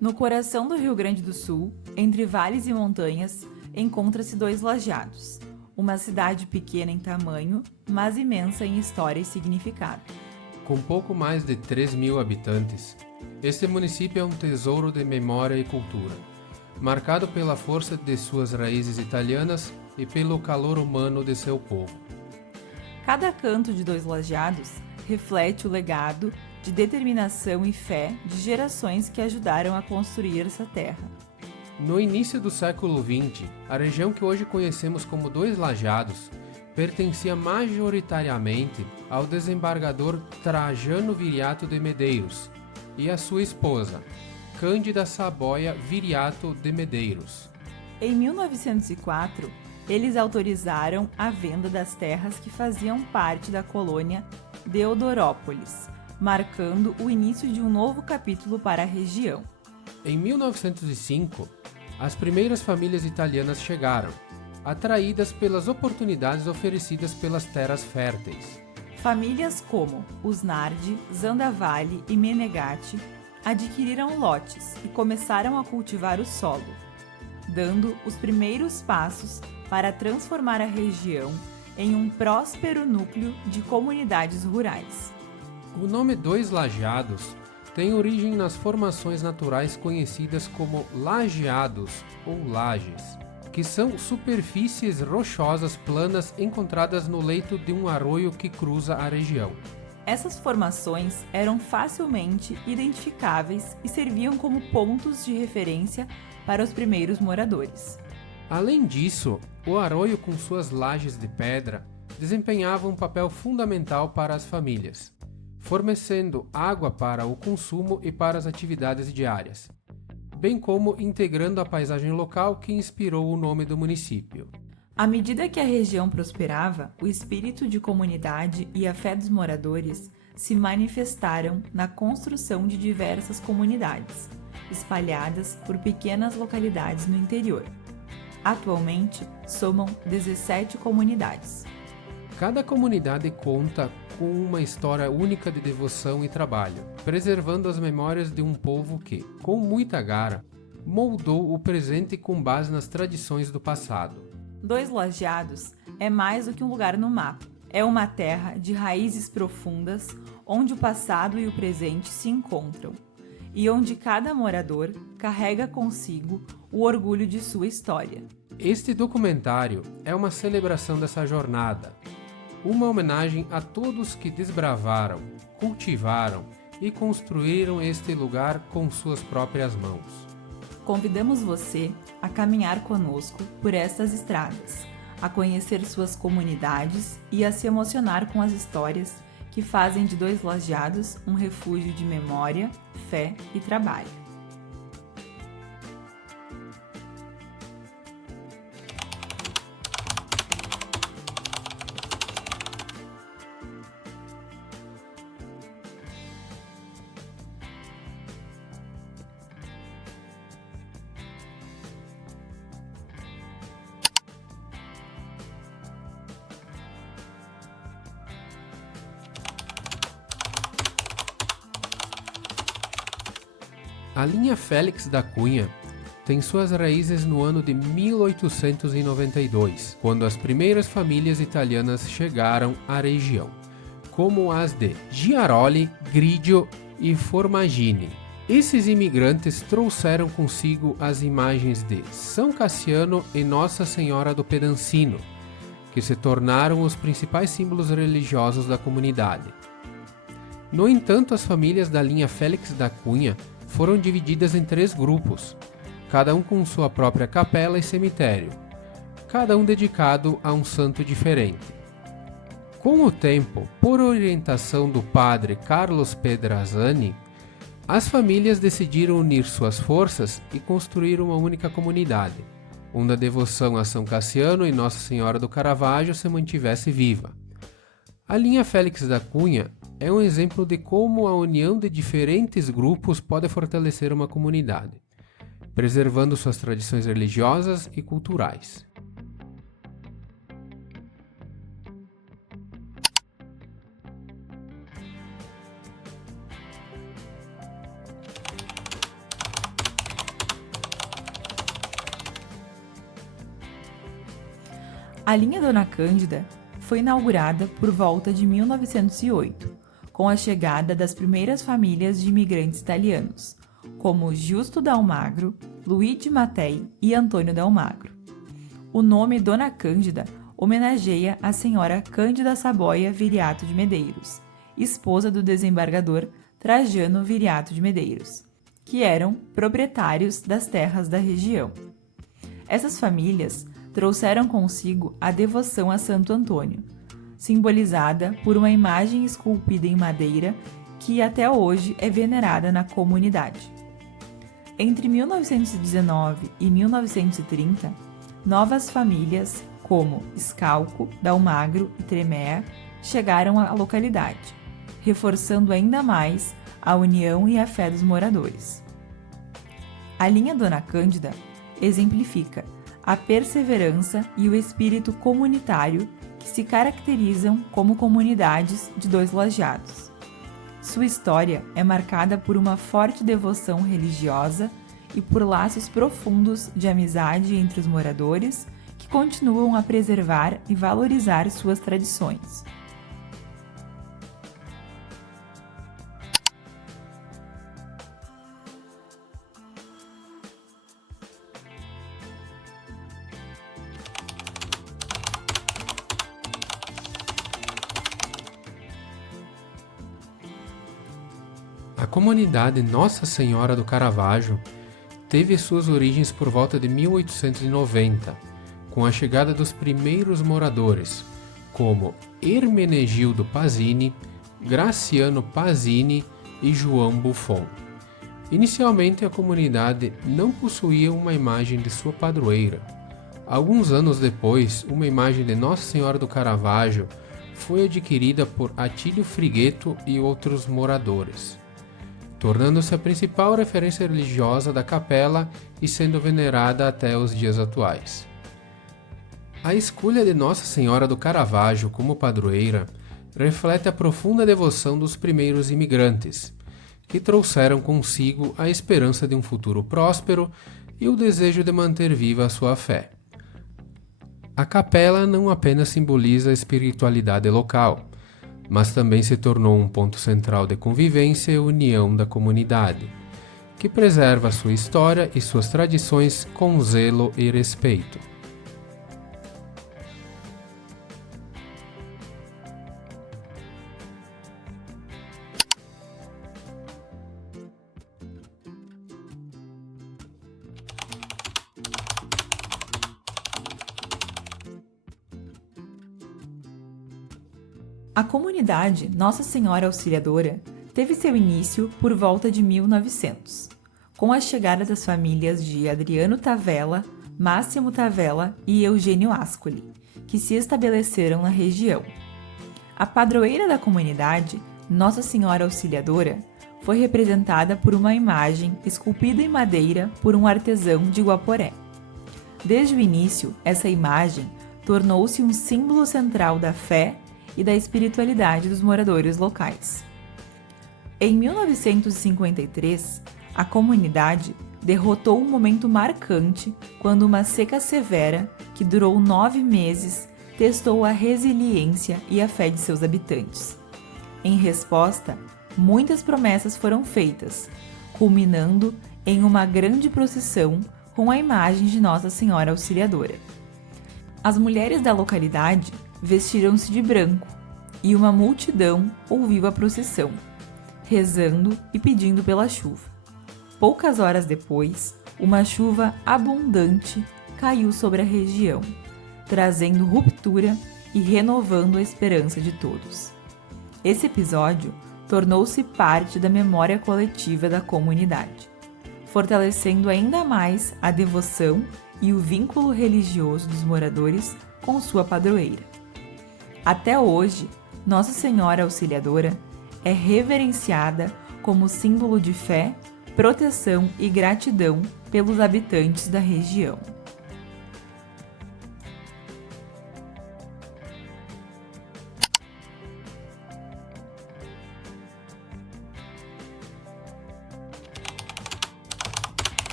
No coração do Rio Grande do Sul, entre vales e montanhas, encontra-se Dois Lajeados, uma cidade pequena em tamanho, mas imensa em história e significado. Com pouco mais de 3.000 habitantes, este município é um tesouro de memória e cultura, marcado pela força de suas raízes italianas e pelo calor humano de seu povo. Cada canto de Dois Lajeados reflete o legado de determinação e fé de gerações que ajudaram a construir essa terra. No início do século XX, a região que hoje conhecemos como Dois Lajeados pertencia majoritariamente ao desembargador Trajano Viriato de Medeiros e a sua esposa, Cândida Saboia Viriato de Medeiros. Em 1904, eles autorizaram a venda das terras que faziam parte da colônia Deodorópolis, marcando o início de um novo capítulo para a região. Em 1905, as primeiras famílias italianas chegaram, atraídas pelas oportunidades oferecidas pelas terras férteis. Famílias como os Nardi, Zandavalli e Menegatti adquiriram lotes e começaram a cultivar o solo, dando os primeiros passos para transformar a região em um próspero núcleo de comunidades rurais. O nome Dois Lajeados tem origem nas formações naturais conhecidas como lajeados ou lajes, que são superfícies rochosas planas encontradas no leito de um arroio que cruza a região. Essas formações eram facilmente identificáveis e serviam como pontos de referência para os primeiros moradores. Além disso, o arroio com suas lajes de pedra desempenhava um papel fundamental para as famílias, fornecendo água para o consumo e para as atividades diárias, bem como integrando a paisagem local que inspirou o nome do município. À medida que a região prosperava, o espírito de comunidade e a fé dos moradores se manifestaram na construção de diversas comunidades, espalhadas por pequenas localidades no interior. Atualmente, somam 17 comunidades. Cada comunidade conta com uma história única de devoção e trabalho, preservando as memórias de um povo que, com muita garra, moldou o presente com base nas tradições do passado. Dois Lajeados é mais do que um lugar no mapa. É uma terra de raízes profundas, onde o passado e o presente se encontram, e onde cada morador carrega consigo o orgulho de sua história. Este documentário é uma celebração dessa jornada, uma homenagem a todos que desbravaram, cultivaram e construíram este lugar com suas próprias mãos. Convidamos você a caminhar conosco por estas estradas, a conhecer suas comunidades e a se emocionar com as histórias que fazem de Dois Lajeados um refúgio de memória, fé e trabalho. A linha Félix da Cunha tem suas raízes no ano de 1892, quando as primeiras famílias italianas chegaram à região, como as de Giaroli, Gridio e Formagini. Esses imigrantes trouxeram consigo as imagens de São Cassiano e Nossa Senhora do Pedancino, que se tornaram os principais símbolos religiosos da comunidade. No entanto, as famílias da linha Félix da Cunha foram divididas em 3 grupos, cada um com sua própria capela e cemitério, cada um dedicado a um santo diferente. Com o tempo, por orientação do padre Carlos Pedrazani, as famílias decidiram unir suas forças e construir uma única comunidade, onde a devoção a São Cassiano e Nossa Senhora do Caravaggio se mantivesse viva. A linha Félix da Cunha é um exemplo de como a união de diferentes grupos pode fortalecer uma comunidade, preservando suas tradições religiosas e culturais. A linha Dona Cândida foi inaugurada por volta de 1908, com a chegada das primeiras famílias de imigrantes italianos, como Justo Dalmagro, Luigi Mattei e Antônio Dalmagro. O nome Dona Cândida homenageia a senhora Cândida Saboia Viriato de Medeiros, esposa do desembargador Trajano Viriato de Medeiros, que eram proprietários das terras da região. Essas famílias trouxeram consigo a devoção a Santo Antônio, simbolizada por uma imagem esculpida em madeira que até hoje é venerada na comunidade. Entre 1919 e 1930, novas famílias como Scalco, Dalmagro e Tremea chegaram à localidade, reforçando ainda mais a união e a fé dos moradores. A linha Dona Cândida exemplifica a perseverança e o espírito comunitário que se caracterizam como comunidades de dois lajeados. Sua história é marcada por uma forte devoção religiosa e por laços profundos de amizade entre os moradores que continuam a preservar e valorizar suas tradições. A comunidade Nossa Senhora do Caravaggio teve suas origens por volta de 1890, com a chegada dos primeiros moradores, como Hermenegildo Pasini, Graciano Pasini e João Buffon. Inicialmente, a comunidade não possuía uma imagem de sua padroeira. Alguns anos depois, uma imagem de Nossa Senhora do Caravaggio foi adquirida por Atílio Frigueto e outros moradores, tornando-se a principal referência religiosa da capela e sendo venerada até os dias atuais. A escolha de Nossa Senhora do Caravaggio como padroeira reflete a profunda devoção dos primeiros imigrantes, que trouxeram consigo a esperança de um futuro próspero e o desejo de manter viva a sua fé. A capela não apenas simboliza a espiritualidade local, mas também se tornou um ponto central de convivência e união da comunidade, que preserva sua história e suas tradições com zelo e respeito. A comunidade Nossa Senhora Auxiliadora teve seu início por volta de 1900, com a chegada das famílias de Adriano Tavella, Máximo Tavella e Eugênio Ascoli, que se estabeleceram na região. A padroeira da comunidade, Nossa Senhora Auxiliadora, foi representada por uma imagem esculpida em madeira por um artesão de Guaporé. Desde o início, essa imagem tornou-se um símbolo central da fé e da espiritualidade dos moradores locais. Em 1953, a comunidade derrotou um momento marcante quando uma seca severa, que durou 9 meses, testou a resiliência e a fé de seus habitantes. Em resposta, muitas promessas foram feitas, culminando em uma grande procissão com a imagem de Nossa Senhora Auxiliadora. As mulheres da localidade vestiram-se de branco e uma multidão ouviu a procissão, rezando e pedindo pela chuva. Poucas horas depois, uma chuva abundante caiu sobre a região, trazendo ruptura e renovando a esperança de todos. Esse episódio tornou-se parte da memória coletiva da comunidade, fortalecendo ainda mais a devoção e o vínculo religioso dos moradores com sua padroeira. Até hoje, Nossa Senhora Auxiliadora é reverenciada como símbolo de fé, proteção e gratidão pelos habitantes da região.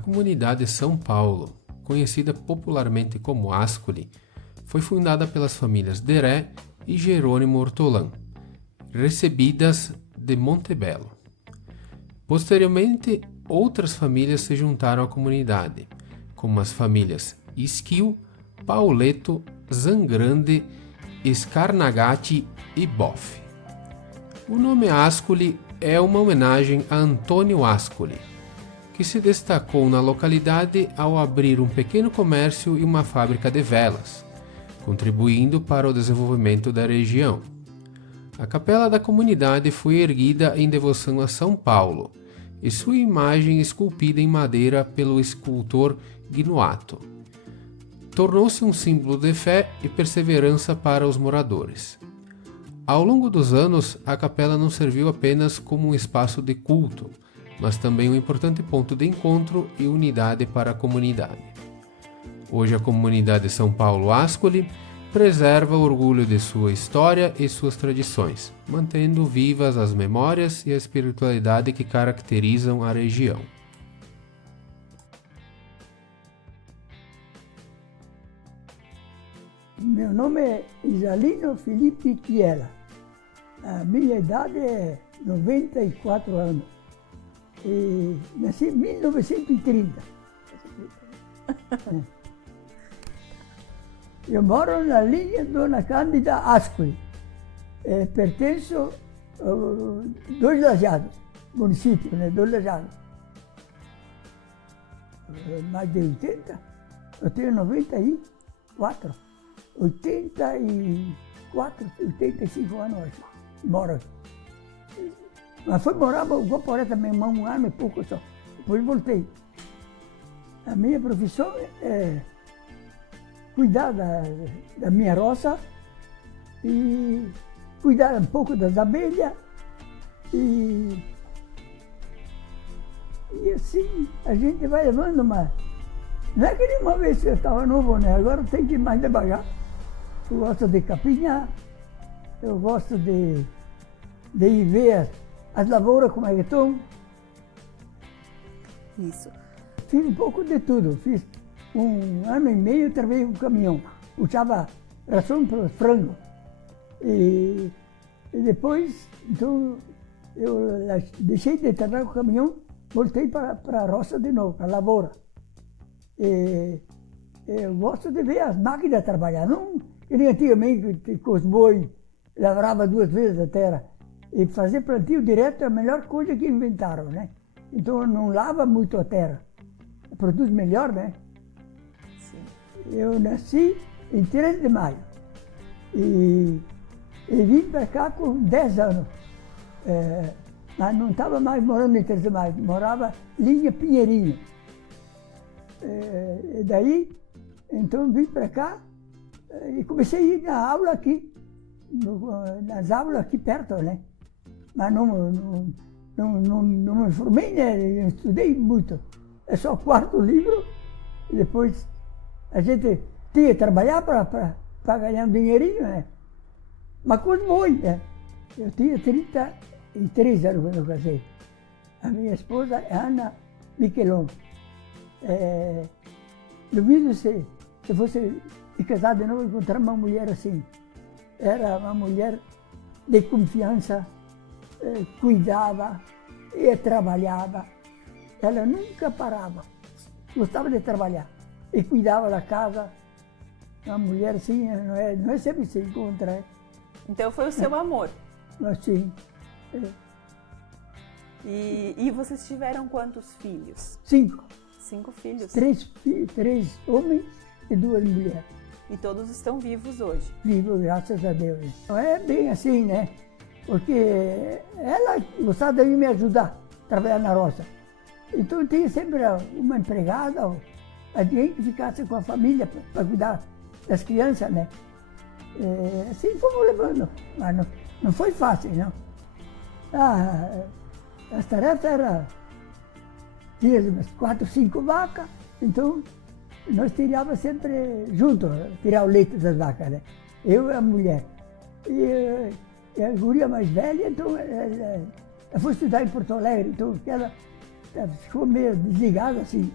comunidade São Paulo, conhecida popularmente como Ascoli, foi fundada pelas famílias Deré e Jerônimo Ortolán, recebidas de Montebello. Posteriormente, outras famílias se juntaram à comunidade, como as famílias Ischio, Pauleto, Zangrande, Scarnagati e Boff. O nome Ascoli é uma homenagem a Antônio Ascoli, que se destacou na localidade ao abrir um pequeno comércio e uma fábrica de velas, contribuindo para o desenvolvimento da região. A capela da comunidade foi erguida em devoção a São Paulo e sua imagem esculpida em madeira pelo escultor Guinuato. Tornou-se um símbolo de fé e perseverança para os moradores. Ao longo dos anos, a capela não serviu apenas como um espaço de culto, mas também um importante ponto de encontro e unidade para a comunidade. Hoje a comunidade São Paulo Ascoli preserva o orgulho de sua história e suas tradições, mantendo vivas as memórias e a espiritualidade que caracterizam a região. Meu nome é Isalino Felipe Chiela. A minha idade é 94 anos. E nasci em 1930. Eu moro na linha Dona Cândida Ascoli. Pertenço a Dois Lajados, município, né? Dois Lajados. Mais de 80. Eu tenho 94. 84, 85 anos, acho. Moro aqui. Mas fui morar em Guaporé também, um ano e pouco só. Depois voltei. A minha profissão é cuidar da minha roça e cuidar um pouco das abelhas e assim a gente vai levando, mas não é que nem uma vez que eu estava novo, né? Agora tem que ir mais devagar. Eu gosto de capinhar, eu gosto de ir ver as lavouras como é que estão. Isso. Fiz um pouco de tudo. Fiz 1 ano e meio, trabalhei com caminhão. Puxava ração para os frangos. E depois, então, eu deixei de trabalhar com caminhão, voltei para a roça de novo, para a lavoura. E eu gosto de ver as máquinas trabalhar. Não, ele antigamente, com os bois, lavrava 2 vezes a terra. E fazer plantio direto é a melhor coisa que inventaram, né? Então não lava muito a terra. Produz melhor, né? Sim. Eu nasci em 13 de maio. E vim para cá com 10 anos. Mas não estava mais morando em 13 de maio, morava linha Pinheirinho. E daí, então vim para cá e comecei a ir na aula aqui, nas aulas aqui perto, né? Mas não me formei, né? Eu estudei muito. É só 4º livro, e depois a gente tinha que trabalhar para ganhar um dinheirinho, né? Mas com os bois, né? Eu tinha 33 anos quando eu casei. A minha esposa é Ana Michelon. Duvido se fosse casar de novo, encontrar uma mulher assim. Era uma mulher de confiança, cuidava, e trabalhava. Ela nunca parava, gostava de trabalhar e cuidava da casa. Uma mulher assim, não é sempre se encontra. Então foi o seu amor. Mas sim. E vocês tiveram quantos filhos? 5. 5 filhos. 3 homens e 2 mulheres. E todos estão vivos hoje. Vivo, graças a Deus. Não é bem assim, né? Porque ela gostava de me ajudar a trabalhar na roça. Então tinha sempre uma empregada, alguém que ficasse com a família para cuidar das crianças, né? Assim fomos levando, mas não foi fácil, não. As tarefas eram, tinha umas 4, 5 vacas, então nós tirávamos sempre juntos, tirar o leite das vacas, né? Eu e a mulher. E a guria mais velha, então, ela foi estudar em Porto Alegre, então ela ficou meio desligada, assim,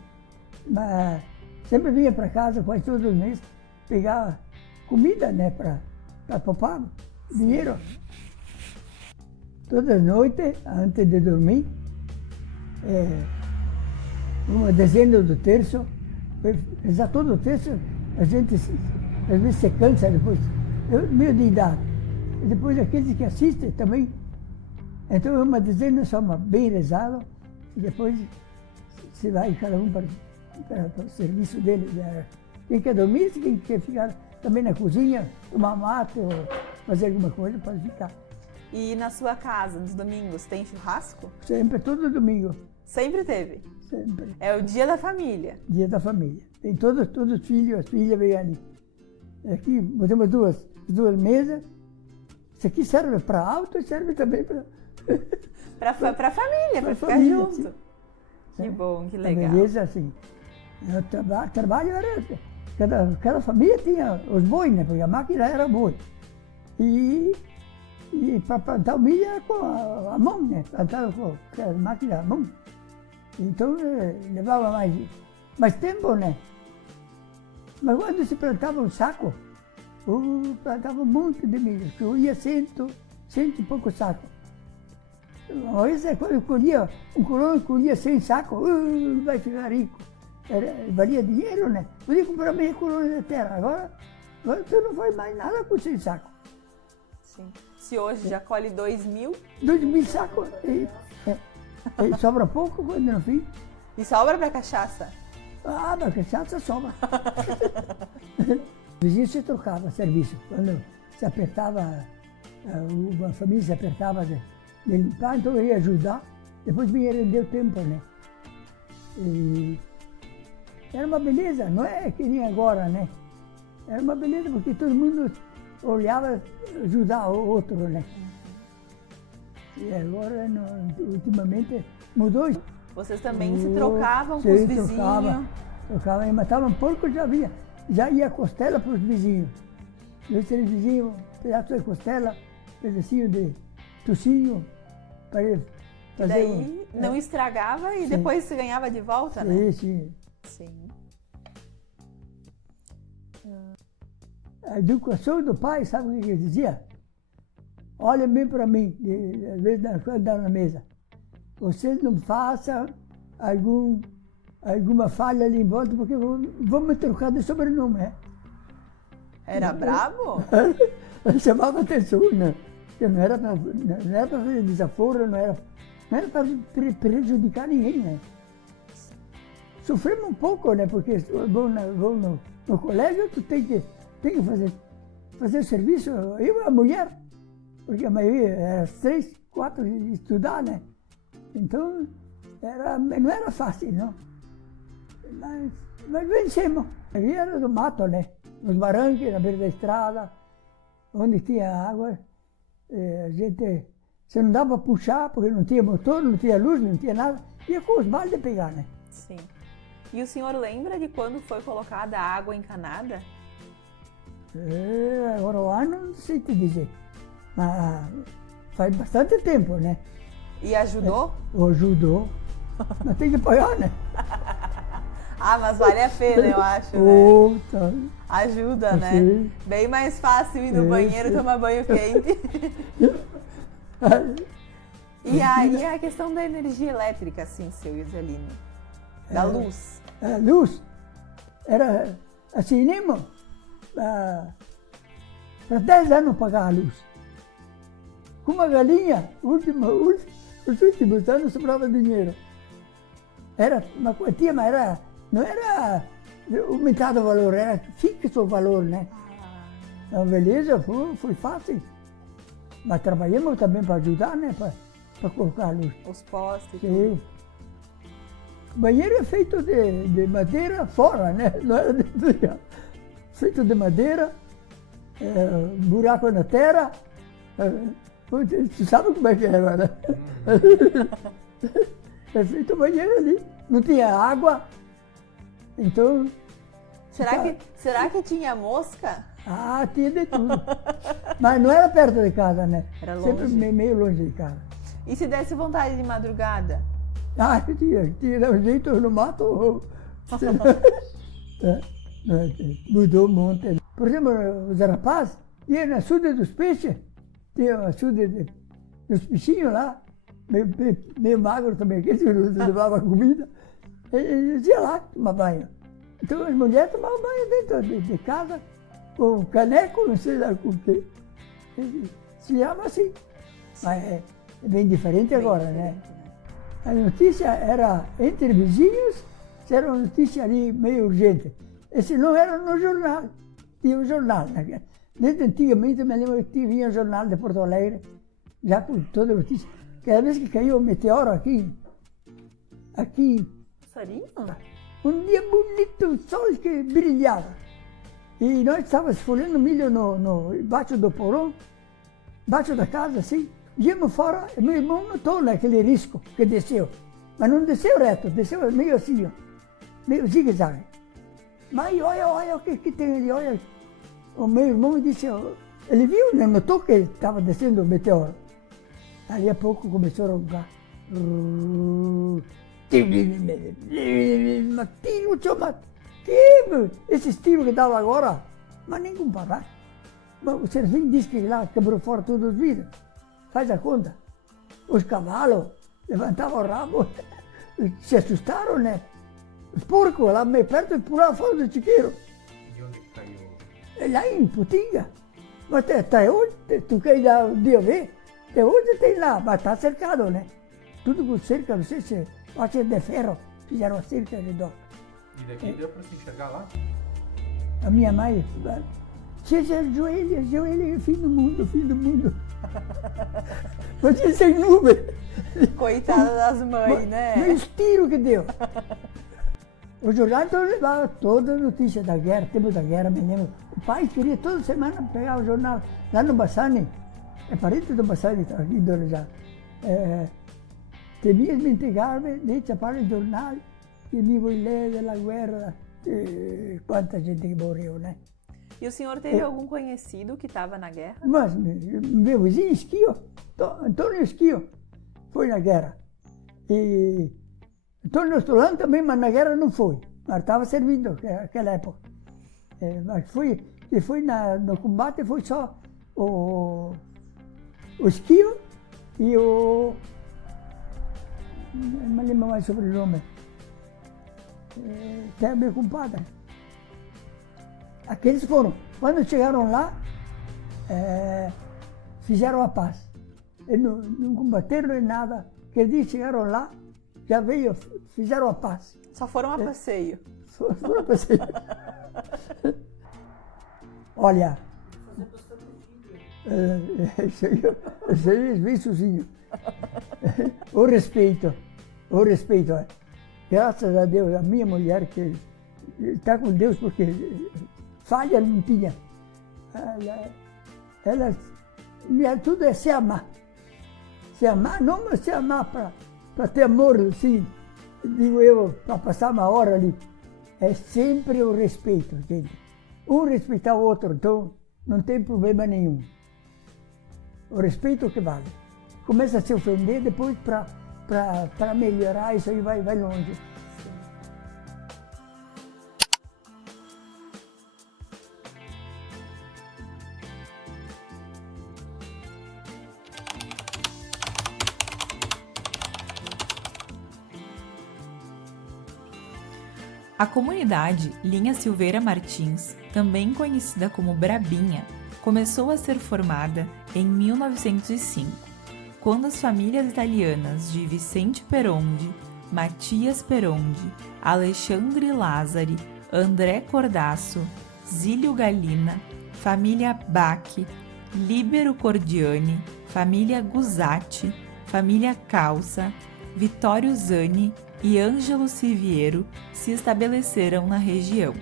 Mas sempre vinha para casa quase todos os meses pegar comida, né, para poupar dinheiro. Todas as noites, antes de dormir, uma dezena do terço, rezar todo o terço, a gente às vezes se cansa depois, meio de idade. E depois aqueles que assistem também. Então uma dezena só bem rezado, e depois se vai cada um para o serviço dele. Quem quer dormir, quem quer ficar também na cozinha, tomar mate ou fazer alguma coisa, pode ficar. E na sua casa, nos domingos, tem churrasco? Sempre, todo domingo. Sempre teve? Sempre. É o dia da família? Dia da família. Tem todos os filhos, as filhas vêm ali. Aqui temos duas mesas. Isso aqui serve para alto e serve também para... Para a família, para ficar família, junto. sim. Que bom, que A legal. beleza, assim. O trabalho era... Cada família tinha os bois, né? Porque a máquina era boi. E para plantar o milho era com a mão, né? Plantava com a máquina à mão. Então levava mais tempo, né? Mas quando se plantava um saco, plantava um monte de milho, que eu ia cento e pouco sacos. Uma vez, quando colhia, um colono colhia 100 sacos, vai ficar rico. Valia dinheiro, né? Podia comprar meia colônia de terra. Agora tu não faz mais nada com 100 sacos. Sim. Se hoje já colhe 2.000... 2.000 sacos. E sobra pouco quando no fim. E sobra para cachaça? Ah, mas cachaça sobra. O vizinho se trocava serviço. Quando se apertava, uma família se apertava de limpar, então eu ia ajudar. Depois vinha render o tempo, né? E era uma beleza, não é que nem agora, né? Era uma beleza porque todo mundo olhava ajudar o outro, né? E agora, ultimamente, mudou isso. Vocês também se trocavam com os vizinhos? Trocava, e matavam porco, já ia costela para os vizinhos. Dois, três vizinhos, pedaço de costela, pedacinho de tocinho, para ele fazer. E daí não estragava e sim. Depois se ganhava de volta, né? Sim. Sim. A educação do pai, sabe o que ele dizia? Olha bem para mim, às vezes na mesa. Vocês não façam alguma falha ali em volta, porque vamos trocar de sobrenome, né? Era brabo? Chamava atenção, né? Porque não era para fazer desaforo, não era para prejudicar ninguém, né? Sofremos um pouco, né? Porque vão no colégio, tu tem que fazer serviço, eu e a mulher, porque a maioria era as 3, 4 estudar, né? Então, não era fácil, não. Mas vencemos. Ali era do mato, né? Nos barrancos, na beira da estrada, onde tinha água, a gente, se não dava para puxar, porque não tinha motor, não tinha luz, não tinha nada, ia com os baldes pegar, né? Sim. E o senhor lembra de quando foi colocada a água encanada? Agora o ano não sei te dizer, mas faz bastante tempo, né? E ajudou? Ajudou, mas tem que pagar, né? Ah, mas vale a pena, eu acho, né? Ajuda, né? Sim. Bem mais fácil ir no banheiro tomar banho quente. E a questão da energia elétrica, assim, seu Iselino? Da luz? A luz era assim, nem para 10 anos pagar a luz. Com uma galinha, os últimos anos sobrava dinheiro. Era uma quantia, mas não era aumentado o valor, era fixo o valor, né? Então, beleza, foi fácil. Mas trabalhamos também para ajudar, né? Para colocar a luz. Os postes. Sim. O banheiro é feito de madeira fora, né? Não era dentro. Feito de madeira, buraco na terra. Tu sabe como é que era, né? É feito o banheiro ali. Não tinha água, então... Será que tinha mosca? Ah, tinha de tudo. Mas não era perto de casa, né? Era longe. Sempre meio longe de casa. E se desse vontade de madrugada? Ah, tinha um jeito no mato, Mudou um monte. Por exemplo, os rapazes iam na açude dos peixes, tinha a açude dos peixinhos lá, meio magro também, que eles levavam comida, e eles iam lá tomar banho. Então as mulheres tomavam banho dentro de casa, com caneco, não sei lá com o quê. Se chama assim. Mas é bem diferente agora, né? A notícia era entre vizinhos, se era uma notícia ali meio urgente. Esse não era no jornal, tinha um jornal. Né? Desde antigamente eu me lembro que vinha um jornal de Porto Alegre, já com toda a notícia. Cada vez que caiu um meteoro aqui, Passarinho? um dia bonito, o sol que brilhava. E nós estávamos folhando milho embaixo do porão, embaixo da casa, assim. Viemos fora, meu irmão notou naquele risco que desceu. Mas não desceu reto, desceu meio assim, ó, meio zigue-zague. Mas olha o que tem ali, olha. O meu irmão disse, ó, ele viu, né, notou que estava descendo o meteoro. Ali a pouco começou a roncar. Esses tiros que dava agora, mas nem comparar. O Serafim disse que lá quebrou fora todos os vidros. Faz a conta. Os cavalos levantavam o rabo, se assustaram, né? Os porcos lá meio perto pulavam fora do chiqueiro. E onde caiu? É lá em Putinga. Mas até hoje, tu quer ir lá um dia ver? Até hoje tem lá, mas está cercado, né? Tudo com cerca, não sei se acho que é de ferro, fizeram a cerca de dó. E daqui deu para se enxergar lá? A minha mãe, seja joelho, fim do mundo, fim do mundo. Mas tinha sem nuvem. Coitada das mães, né? Mas tiro que deu. O jornal então levava toda a notícia da guerra, tempo da guerra, me lembro. O pai queria toda semana pegar o jornal lá no Bassani. É parente do Bassani, está aqui já. Temia me entregar-me, deixa para o jornal, que me vou ler da guerra. Quanta gente que morreu, né? E o senhor teve algum conhecido que estava na guerra? Mas meu vizinho Esquio, Antônio Esquio, foi na guerra. E Antônio Ostolano também, mas na guerra não foi. Mas estava servindo naquela época. Mas foi no combate foi só o Esquio e o... Não me lembro mais sobre o nome. Até meu compadre. Aqueles foram. Quando chegaram lá, fizeram a paz. Eles não combateram nem nada. Aquele dia chegaram lá, já veio, fizeram a paz. Só foram a passeio. Foram a passeio. Olha, isso aí é bem sozinho. O respeito. Graças a Deus, a minha mulher, que está com Deus porque falha não tinha. Tudo é se amar. Se amar, não mas se amar para ter amor, assim, digo eu, para passar uma hora ali. É sempre o respeito, gente. Um respeitar o outro, então não tem problema nenhum. O respeito que vale. Começa a se ofender, depois para melhorar, isso aí vai longe. A comunidade Linha Silveira Martins, também conhecida como Brabinha, começou a ser formada em 1905, quando as famílias italianas de Vicente Perondi, Mattias Perondi, Alexandre Lazzari, André Cordasso, Zílio Gallina, família Bacchi, Libero Cordiani, família Gusatti, família Calça, Vittorio Zani e Ângelo Siviero se estabeleceram na região.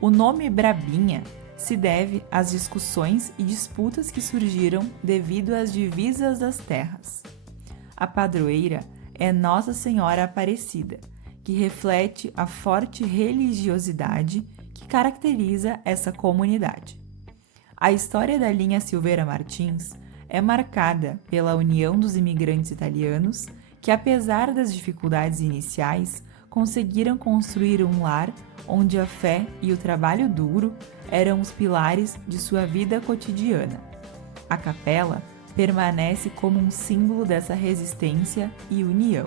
O nome Brabinha se deve às discussões e disputas que surgiram devido às divisas das terras. A padroeira é Nossa Senhora Aparecida, que reflete a forte religiosidade que caracteriza essa comunidade. A história da linha Silveira Martins é marcada pela união dos imigrantes italianos que, apesar das dificuldades iniciais, conseguiram construir um lar onde a fé e o trabalho duro eram os pilares de sua vida cotidiana. A capela permanece como um símbolo dessa resistência e união.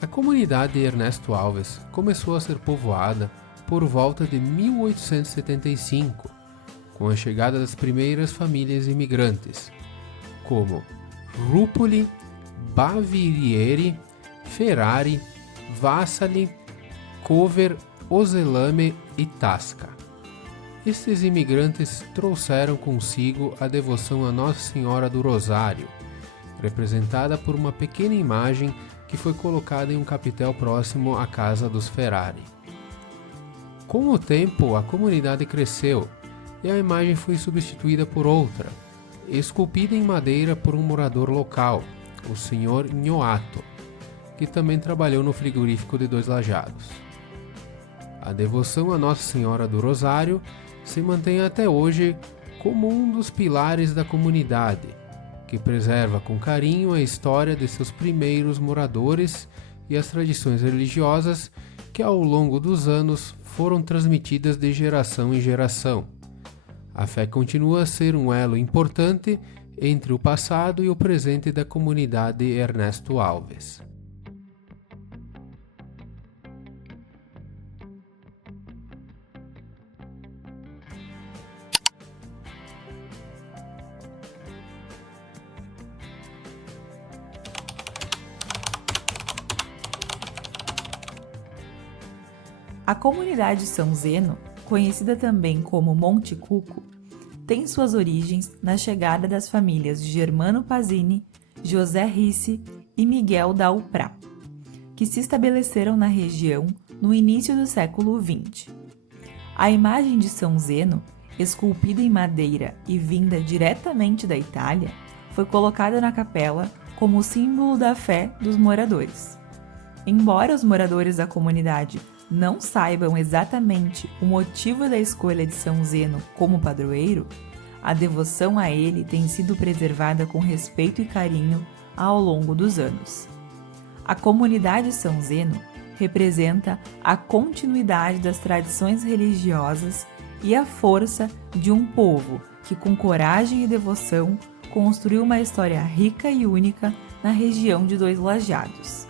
A comunidade Ernesto Alves começou a ser povoada por volta de 1875, com a chegada das primeiras famílias imigrantes, como Rupoli, Bavirieri, Ferrari, Vassali, Cover, Ozelame e Tasca. Estes imigrantes trouxeram consigo a devoção a Nossa Senhora do Rosário, representada por uma pequena imagem que foi colocada em um capitel próximo à casa dos Ferrari. Com o tempo, a comunidade cresceu e a imagem foi substituída por outra, esculpida em madeira por um morador local, o Sr. Nhoato, que também trabalhou no frigorífico de Dois Lajados. A devoção a Nossa Senhora do Rosário se mantém até hoje como um dos pilares da comunidade, que preserva com carinho a história de seus primeiros moradores e as tradições religiosas que ao longo dos anos foram transmitidas de geração em geração. A fé continua a ser um elo importante entre o passado e o presente da comunidade Ernesto Alves. A comunidade São Zeno, conhecida também como Monte Cuco, tem suas origens na chegada das famílias Germano Pazini, José Risse e Miguel da Uprá, que se estabeleceram na região no início do século XX. A imagem de São Zeno, esculpida em madeira e vinda diretamente da Itália, foi colocada na capela como símbolo da fé dos moradores. Embora os moradores da comunidade não saibam exatamente o motivo da escolha de São Zeno como padroeiro, a devoção a ele tem sido preservada com respeito e carinho ao longo dos anos. A comunidade São Zeno representa a continuidade das tradições religiosas e a força de um povo que, com coragem e devoção, construiu uma história rica e única na região de Dois Lajados.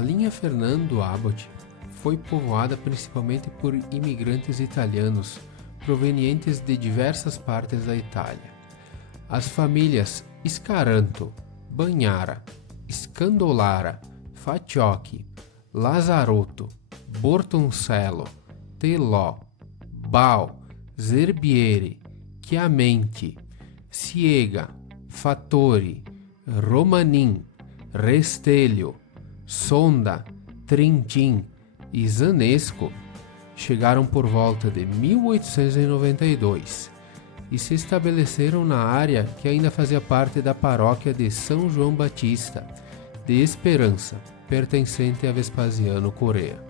A linha Fernando Abbott foi povoada principalmente por imigrantes italianos provenientes de diversas partes da Itália. As famílias Scaranto, Bagnara, Scandolara, Facciocchi, Lazarotto, Bortoncello, Telò, Bal, Zerbieri, Chiamenti, Siega, Fattori, Romanin, Restelio, Sonda, Trentin e Zanesco chegaram por volta de 1892 e se estabeleceram na área que ainda fazia parte da paróquia de São João Batista, de Esperança, pertencente a Vespasiano Correa.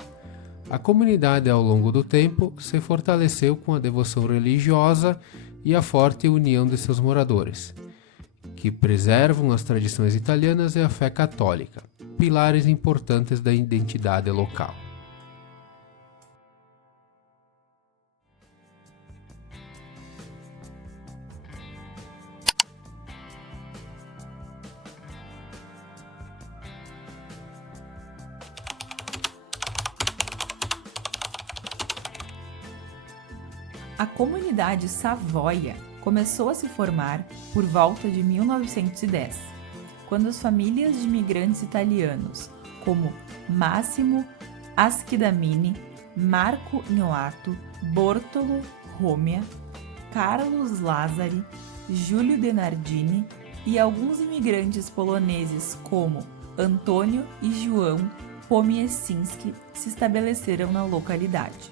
A comunidade, ao longo do tempo, se fortaleceu com a devoção religiosa e a forte união de seus moradores, que preservam as tradições italianas e a fé católica, pilares importantes da identidade local. A comunidade Savoia começou a se formar por volta de 1910, quando as famílias de imigrantes italianos, como Massimo Aschidamini, Marco Nhoato, Bortolo Romea, Carlos Lazzari, Giulio Denardini e alguns imigrantes poloneses como Antônio e João Pomiesinski se estabeleceram na localidade.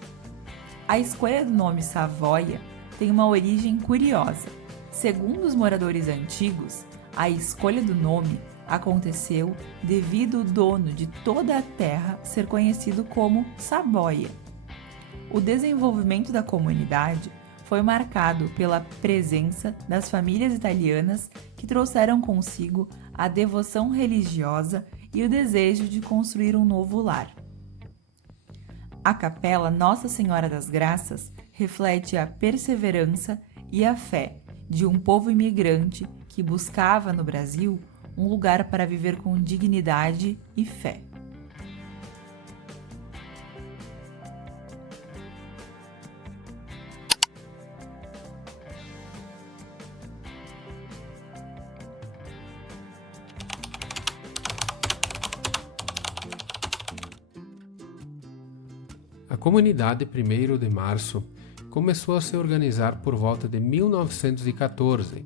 A escolha do nome Savoia tem uma origem curiosa. Segundo os moradores antigos, a escolha do nome aconteceu devido ao dono de toda a terra ser conhecido como Saboia. O desenvolvimento da comunidade foi marcado pela presença das famílias italianas que trouxeram consigo a devoção religiosa e o desejo de construir um novo lar. A capela Nossa Senhora das Graças reflete a perseverança e a fé de um povo imigrante que buscava no Brasil um lugar para viver com dignidade e fé. A comunidade 1º de Março começou a se organizar por volta de 1914,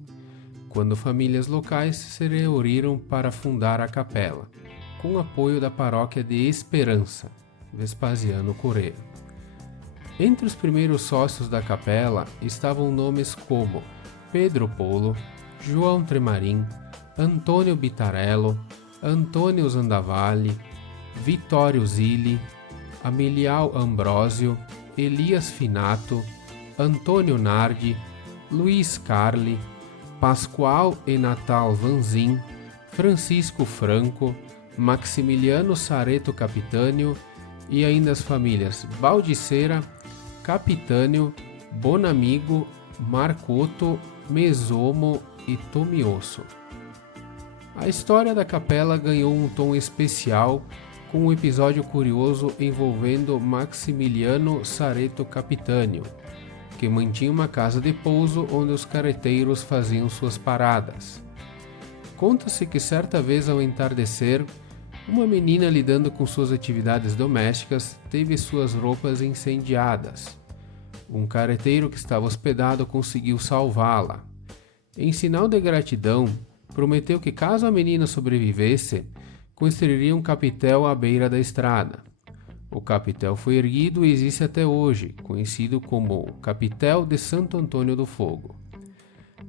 quando famílias locais se reuniram para fundar a capela, com apoio da paróquia de Esperança, Vespasiano Corrêa. Entre os primeiros sócios da capela estavam nomes como Pedro Polo, João Tremarim, Antônio Bitarello, Antônio Zandavalli, Vittorio Zilli, Amilial Ambrósio, Elias Finato, Antônio Nardi, Luiz Carli, Pascoal e Natal Vanzin, Francisco Franco, Maximiliano Sareto Capitânio e ainda as famílias Baldicera, Capitânio, Bonamigo, Marcotto, Mesomo e Tomioso. A história da capela ganhou um tom especial com um episódio curioso envolvendo Maximiliano Sareto Capitânio, que mantinha uma casa de pouso onde os carreteiros faziam suas paradas. Conta-se que certa vez ao entardecer, uma menina lidando com suas atividades domésticas teve suas roupas incendiadas. Um carreteiro que estava hospedado conseguiu salvá-la. Em sinal de gratidão, prometeu que caso a menina sobrevivesse, construiria um capitel à beira da estrada. O capitel foi erguido e existe até hoje, conhecido como Capitel de Santo Antônio do Fogo.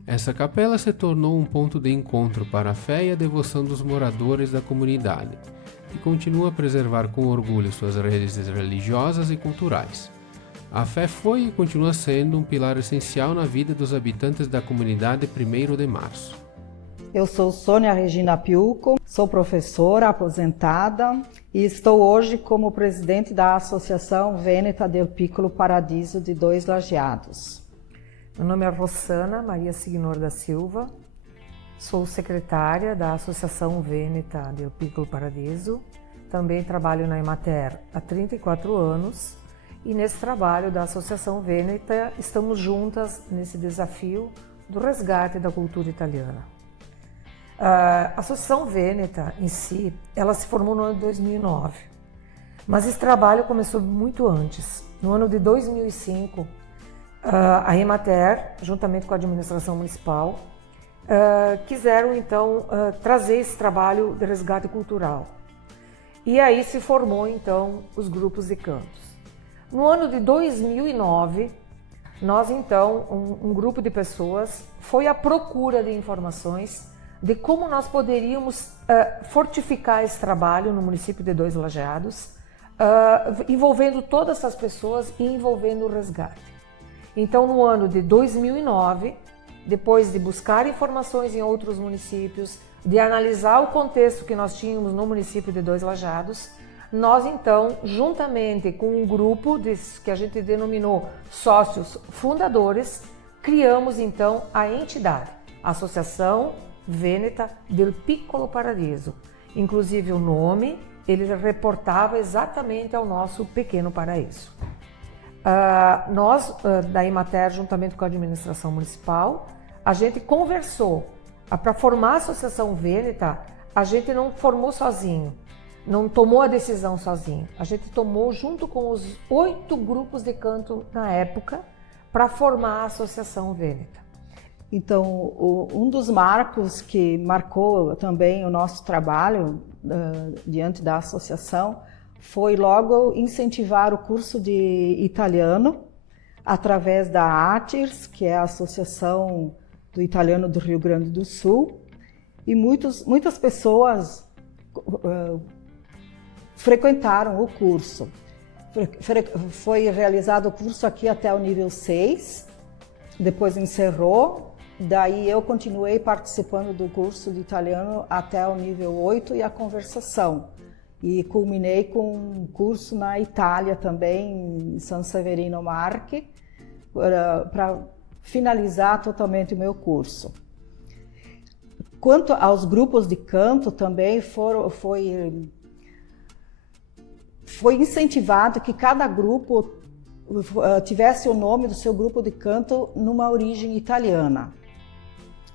Essa capela se tornou um ponto de encontro para a fé e a devoção dos moradores da comunidade, e continua a preservar com orgulho suas raízes religiosas e culturais. A fé foi e continua sendo um pilar essencial na vida dos habitantes da comunidade 1º de Março. Eu sou Sônia Regina Piuco, sou professora aposentada e estou hoje como presidente da Associação Vêneta del Piccolo Paradiso de Dois Lajeados. Meu nome é Rossana Maria Signor da Silva, sou secretária da Associação Vêneta del Piccolo Paradiso, também trabalho na Emater há 34 anos e nesse trabalho da Associação Vêneta estamos juntas nesse desafio do resgate da cultura italiana. A Associação Vêneta em si, ela se formou no ano de 2009, mas esse trabalho começou muito antes. No ano de 2005, a Emater, juntamente com a administração municipal, quiseram então trazer esse trabalho de resgate cultural. E aí se formou então os grupos de cantos. No ano de 2009, nós então, um grupo de pessoas, foi à procura de informações de como nós poderíamos fortificar esse trabalho no município de Dois Lajeados, envolvendo todas essas pessoas e envolvendo o resgate. Então, no ano de 2009, depois de buscar informações em outros municípios, de analisar o contexto que nós tínhamos no município de Dois Lajeados, nós então, juntamente com um grupo que a gente denominou sócios fundadores, criamos então a entidade, a Associação Vêneta del Piccolo Paradiso. Inclusive o nome, ele reportava exatamente ao nosso pequeno paraíso. Nós, da Emater, juntamente com a administração municipal, a gente conversou. Para formar a Associação Vêneta, a gente não formou sozinho, não tomou a decisão sozinho. A gente tomou junto com os 8 grupos de canto na época para formar a Associação Vêneta. Então, um dos marcos que marcou também o nosso trabalho diante da associação foi logo incentivar o curso de italiano através da ATIRS, que é a Associação do Italiano do Rio Grande do Sul, e muitas pessoas frequentaram o curso. Foi realizado o curso aqui até o nível 6, depois encerrou. Daí eu continuei participando do curso de italiano até o nível 8 e a conversação. E culminei com um curso na Itália também, em San Severino Marche, para finalizar totalmente o meu curso. Quanto aos grupos de canto também foi incentivado que cada grupo tivesse o nome do seu grupo de canto numa origem italiana.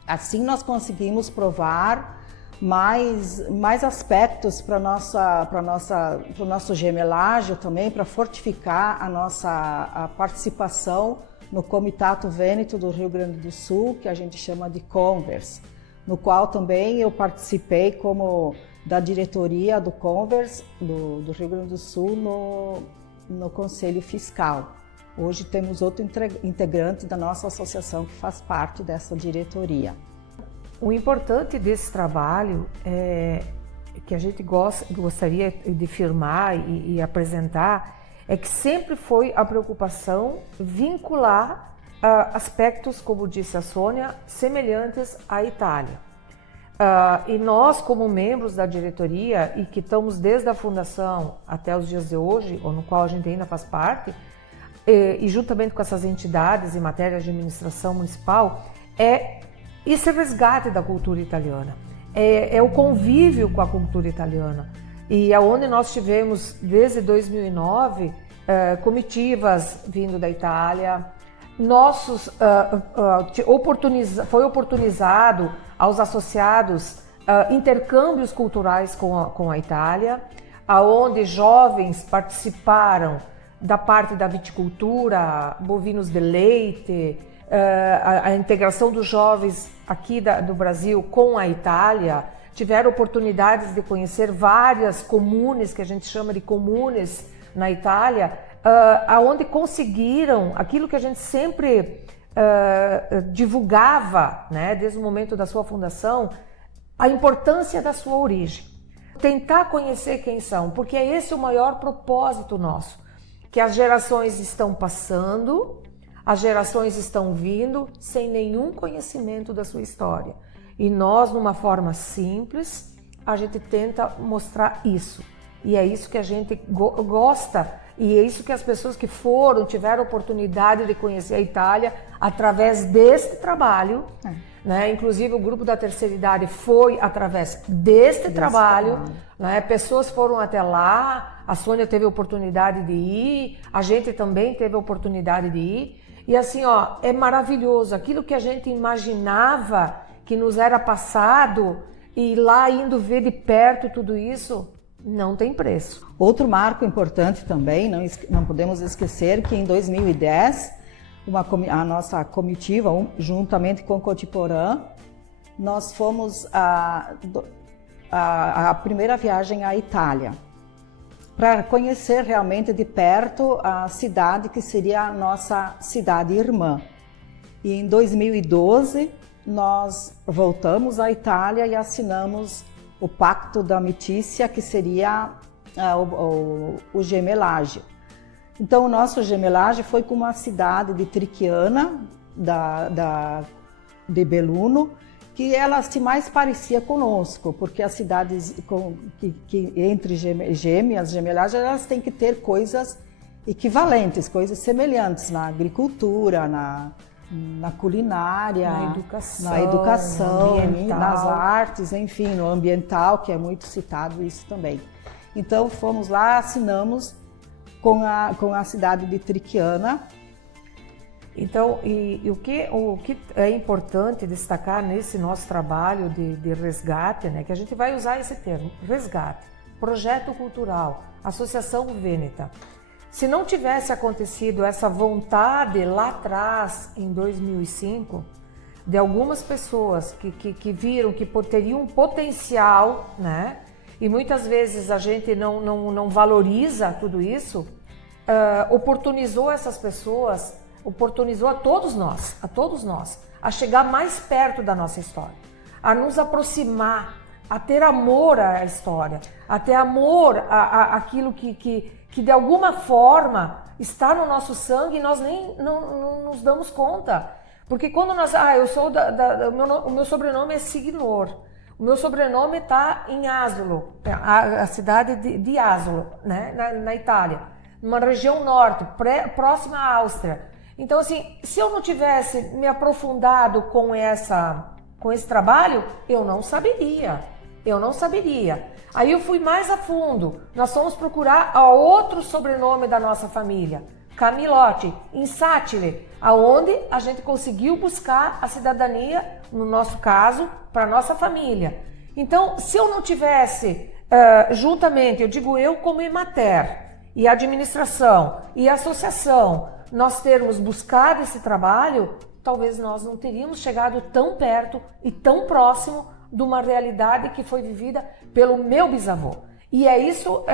Assim nós conseguimos provar mais aspectos para o nosso gemelagem também, para fortificar a participação no Comitato Vêneto do Rio Grande do Sul, que a gente chama de Convers, no qual também eu participei como da diretoria do Convers do Rio Grande do Sul no Conselho Fiscal. Hoje temos outro integrante da nossa associação que faz parte dessa diretoria. O importante desse trabalho é que a gente gostaria de firmar e apresentar é que sempre foi a preocupação vincular aspectos, como disse a Sônia, semelhantes à Itália. E nós, como membros da diretoria e que estamos desde a fundação até os dias de hoje, ou no qual a gente ainda faz parte, e juntamente com essas entidades em matéria de administração municipal, é esse resgate da cultura italiana, é o convívio com a cultura italiana. E aonde nós tivemos, desde 2009, comitivas vindo da Itália, foi oportunizado aos associados intercâmbios culturais com a Itália, aonde jovens participaram da parte da viticultura, bovinos de leite, a integração dos jovens aqui do Brasil com a Itália, tiveram oportunidades de conhecer várias comunes, que a gente chama de comunes na Itália, aonde conseguiram aquilo que a gente sempre divulgava, né, desde o momento da sua fundação, a importância da sua origem. Tentar conhecer quem são, porque é esse o maior propósito nosso, que as gerações estão passando, as gerações estão vindo sem nenhum conhecimento da sua história. E nós, numa forma simples, a gente tenta mostrar isso. E é isso que a gente gosta, e é isso que as pessoas que tiveram oportunidade de conhecer a Itália através deste trabalho, né? Inclusive o grupo da terceira idade foi através deste trabalho, né? Pessoas foram até lá, a Sônia teve a oportunidade de ir, a gente também teve a oportunidade de ir, e assim, ó, é maravilhoso, aquilo que a gente imaginava que nos era passado, e lá indo ver de perto tudo isso, não tem preço. Outro marco importante também, não podemos esquecer que em 2010, a nossa comitiva, juntamente com o Cotiporã, nós fomos a primeira viagem à Itália, para conhecer realmente de perto a cidade que seria a nossa cidade irmã. E em 2012, nós voltamos à Itália e assinamos o Pacto da Amicizia, que seria o gemelagem. Então, o nosso gemelagem foi com uma cidade de Trichiana, de Belluno, que ela se mais parecia conosco, porque as cidades que entre gêmeas, gemelagens, elas têm que ter coisas equivalentes, coisas semelhantes na agricultura, na culinária, na educação, nas artes, enfim, no ambiental, que é muito citado isso também. Então fomos lá, assinamos com a cidade de Trichiana. Então, o que é importante destacar nesse nosso trabalho de resgate, né, que a gente vai usar esse termo, resgate, projeto cultural, Associação Vêneta. Se não tivesse acontecido essa vontade lá atrás, em 2005, de algumas pessoas que viram que teriam um potencial, né? E muitas vezes a gente não valoriza tudo isso, oportunizou essas pessoas, oportunizou a todos nós, a chegar mais perto da nossa história, a nos aproximar, a ter amor à história, a ter amor àquilo que de alguma forma está no nosso sangue e nós nem não nos damos conta. Porque quando nós... eu sou o meu sobrenome é Signor. O meu sobrenome está em Asolo, a cidade de Asolo, né? na Itália. Numa região norte, próxima à Áustria. Então, assim, se eu não tivesse me aprofundado com esse trabalho, eu não saberia. Aí eu fui mais a fundo. Nós fomos procurar outro sobrenome da nossa família, Camilotti, Insatile, aonde a gente conseguiu buscar a cidadania, no nosso caso, para nossa família. Então, se eu não tivesse, juntamente, eu digo eu como Emater, e a administração, e a associação, nós termos buscado esse trabalho, talvez nós não teríamos chegado tão perto e tão próximo de uma realidade que foi vivida pelo meu bisavô. E é isso,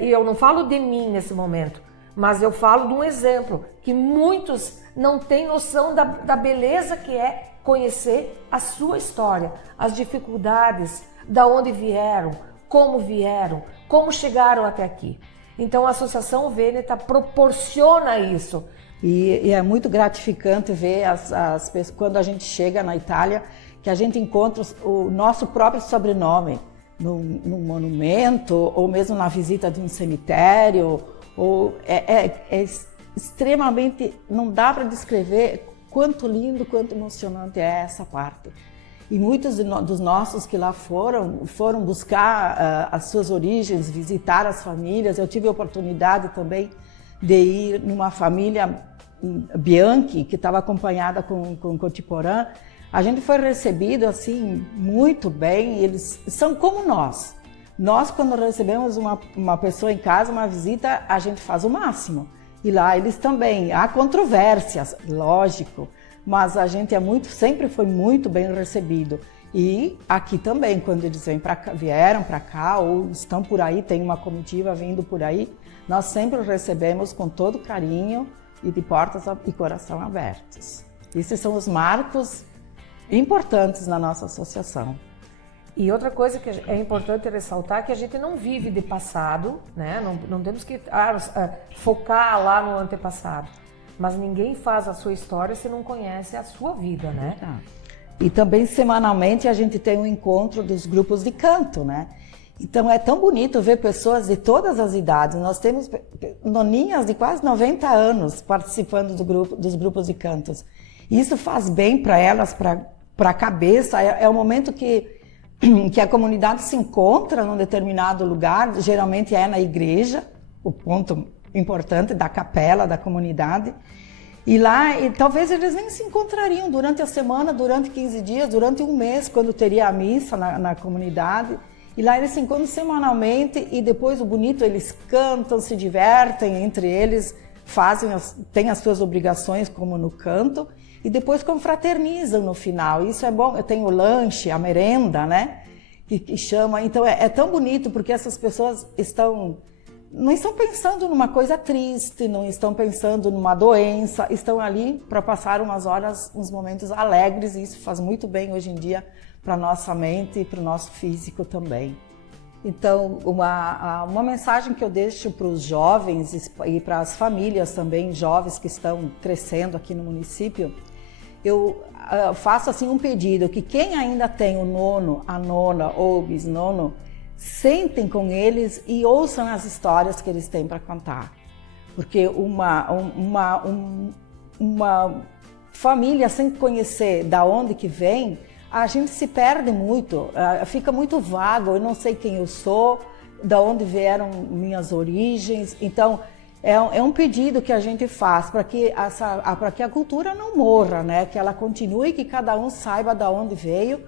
e eu não falo de mim nesse momento, mas eu falo de um exemplo, que muitos não têm noção da beleza que é conhecer a sua história, as dificuldades, da onde vieram, como chegaram até aqui. Então a Associação Vêneta proporciona isso. E é muito gratificante ver as pessoas, quando a gente chega na Itália, que a gente encontra o nosso próprio sobrenome num monumento, ou mesmo na visita de um cemitério. É extremamente, não dá para descrever quanto lindo, quanto emocionante é essa parte. E muitos dos nossos que lá foram buscar as suas origens, visitar as famílias. Eu tive a oportunidade também de ir numa família Bianchi, que estava acompanhada com Cotiporã. A gente foi recebido assim muito bem. Eles são como nós. Nós, quando recebemos uma pessoa em casa, uma visita, a gente faz o máximo. E lá eles também. Há controvérsias, lógico, mas a gente sempre foi muito bem recebido. E aqui também, quando eles vieram para cá ou estão por aí, tem uma comitiva vindo por aí, nós sempre recebemos com todo carinho e de portas e coração abertos. Esses são os marcos importantes na nossa associação. E outra coisa que é importante ressaltar é que a gente não vive de passado, né? Não temos que focar lá no antepassado. Mas ninguém faz a sua história se não conhece a sua vida, né? E também semanalmente a gente tem um encontro dos grupos de canto, né? Então é tão bonito ver pessoas de todas as idades. Nós temos noninhas de quase 90 anos participando dos grupos de cantos. Isso faz bem para elas, para a cabeça. É o momento que a comunidade se encontra num determinado lugar, geralmente é na igreja, o ponto importante da capela, da comunidade. E lá, talvez eles nem se encontrariam durante a semana, durante 15 dias, durante um mês, quando teria a missa na comunidade. E lá eles se encontram semanalmente e depois o bonito, eles cantam, se divertem entre eles, têm as suas obrigações como no canto e depois confraternizam no final. Isso é bom, tem o lanche, a merenda, né? Que chama. Então é tão bonito porque essas pessoas não estão pensando numa coisa triste, não estão pensando numa doença, estão ali para passar umas horas, uns momentos alegres, e isso faz muito bem hoje em dia para a nossa mente e para o nosso físico também. Então, uma mensagem que eu deixo para os jovens e para as famílias também, jovens que estão crescendo aqui no município, eu faço assim um pedido, que quem ainda tem o nono, a nona ou o bisnono, sentem com eles e ouçam as histórias que eles têm para contar. Porque uma família sem conhecer da onde que vem, a gente se perde muito, fica muito vago, eu não sei quem eu sou, da onde vieram minhas origens. Então, é um pedido que a gente faz para que a cultura não morra, né? Que ela continue, que cada um saiba da onde veio,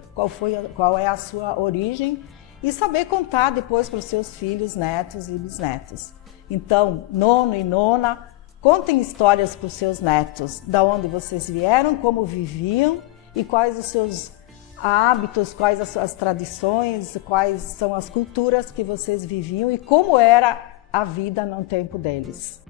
qual é a sua origem, e saber contar depois para os seus filhos, netos e bisnetos. Então, nono e nona, contem histórias para os seus netos, da onde vocês vieram, como viviam, e quais os seus hábitos, quais as suas tradições, quais são as culturas que vocês viviam e como era a vida no tempo deles.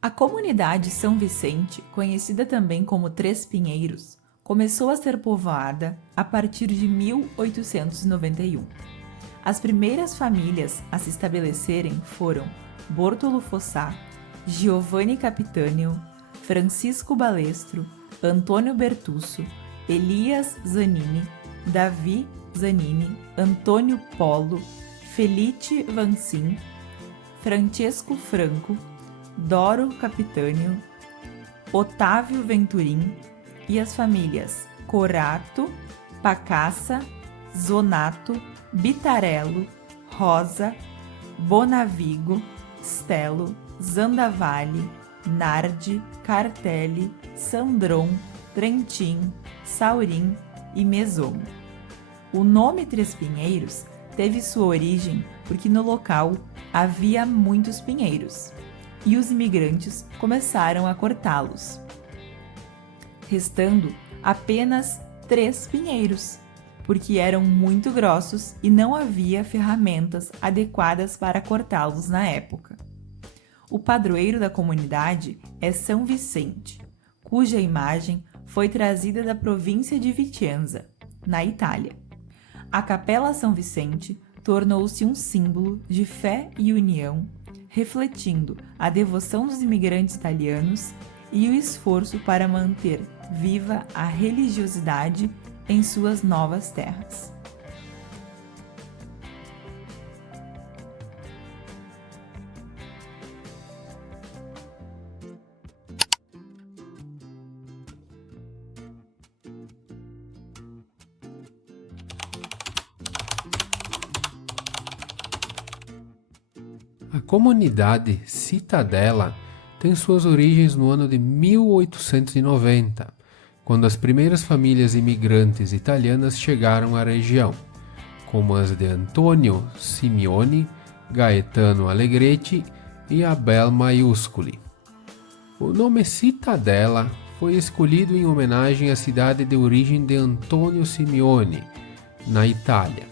A comunidade São Vicente, conhecida também como Três Pinheiros, começou a ser povoada a partir de 1891. As primeiras famílias a se estabelecerem foram Bortolo Fossá, Giovanni Capitanio, Francisco Balestro, Antônio Bertuccio, Elias Zanini, Davi Zanini, Antônio Polo, Felice Vancin, Francesco Franco, Doro Capitanio, Otávio Venturim e as famílias Corato, Pacassa, Zonato, Bitarello, Rosa, Bonavigo, Stelo, Zandavalli, Nardi, Cartelli, Sandron, Trentin, Saurim e Mesomo. O nome Três Pinheiros teve sua origem porque no local havia muitos pinheiros e os imigrantes começaram a cortá-los, restando apenas 3 pinheiros, porque eram muito grossos e não havia ferramentas adequadas para cortá-los na época. O padroeiro da comunidade é São Vicente, cuja imagem foi trazida da província de Vicenza, na Itália. A Capela São Vicente tornou-se um símbolo de fé e união, refletindo a devoção dos imigrantes italianos e o esforço para manter viva a religiosidade em suas novas terras. A comunidade Citadella tem suas origens no ano de 1890, quando as primeiras famílias imigrantes italianas chegaram à região, como as de Antonio Simeoni, Gaetano Allegretti e Abel Maiuscoli. O nome Citadella foi escolhido em homenagem à cidade de origem de Antonio Simeoni, na Itália,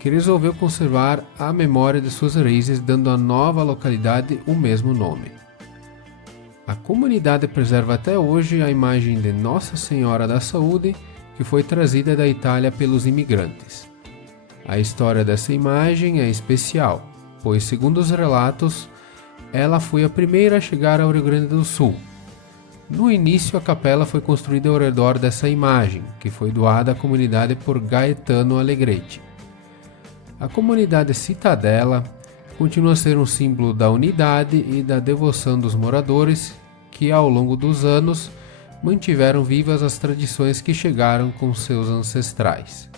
que resolveu conservar a memória de suas raízes, dando à nova localidade o mesmo nome. A comunidade preserva até hoje a imagem de Nossa Senhora da Saúde, que foi trazida da Itália pelos imigrantes. A história dessa imagem é especial, pois, segundo os relatos, ela foi a primeira a chegar ao Rio Grande do Sul. No início, a capela foi construída ao redor dessa imagem, que foi doada à comunidade por Gaetano Allegretti. A comunidade Citadella continua a ser um símbolo da unidade e da devoção dos moradores que, ao longo dos anos, mantiveram vivas as tradições que chegaram com seus ancestrais.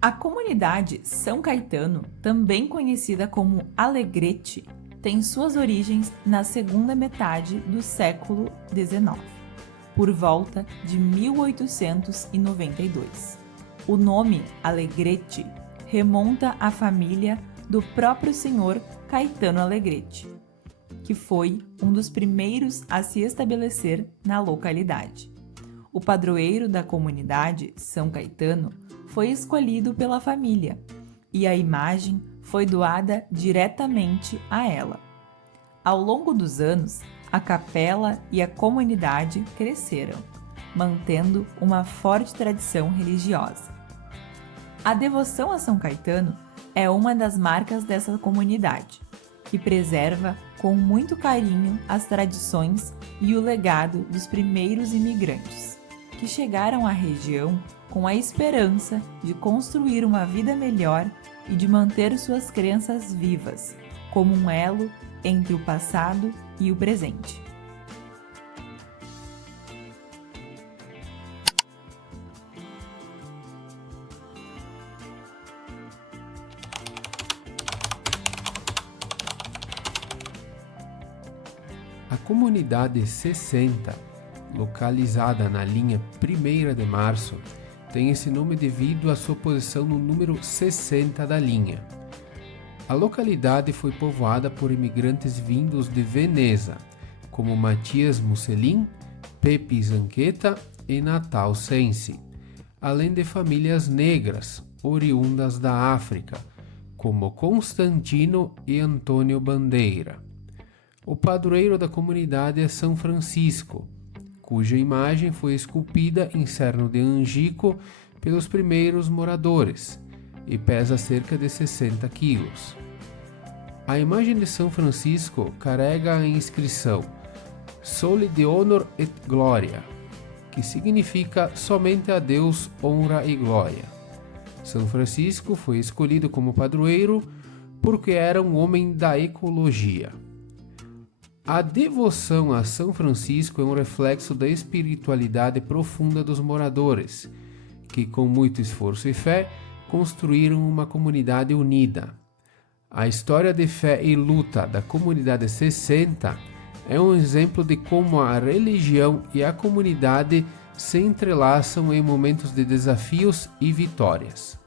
A comunidade São Caetano, também conhecida como Allegretti, tem suas origens na segunda metade do século XIX, por volta de 1892. O nome Allegretti remonta à família do próprio senhor Caetano Allegretti, que foi um dos primeiros a se estabelecer na localidade. O padroeiro da comunidade, São Caetano, foi escolhido pela família e a imagem foi doada diretamente a ela. Ao longo dos anos, a capela e a comunidade cresceram, mantendo uma forte tradição religiosa. A devoção a São Caetano é uma das marcas dessa comunidade, que preserva com muito carinho as tradições e o legado dos primeiros imigrantes, que chegaram à região com a esperança de construir uma vida melhor e de manter suas crenças vivas, como um elo entre o passado e o presente. comunidade 60, localizada na linha 1ª de Março, tem esse nome devido à sua posição no número 60 da linha. A localidade foi povoada por imigrantes vindos de Veneza, como Matias Musselin, Pepe Zanqueta e Natal Sensi, além de famílias negras, oriundas da África, como Constantino e Antônio Bandeira. O padroeiro da comunidade é São Francisco, cuja imagem foi esculpida em Cerno de Angico pelos primeiros moradores e pesa cerca de 60 quilos. A imagem de São Francisco carrega a inscrição Soli de Honor et Gloria, que significa somente a Deus honra e glória. São Francisco foi escolhido como padroeiro porque era um homem da ecologia. A devoção a São Francisco é um reflexo da espiritualidade profunda dos moradores, que com muito esforço e fé construíram uma comunidade unida. A história de fé e luta da comunidade 60 é um exemplo de como a religião e a comunidade se entrelaçam em momentos de desafios e vitórias.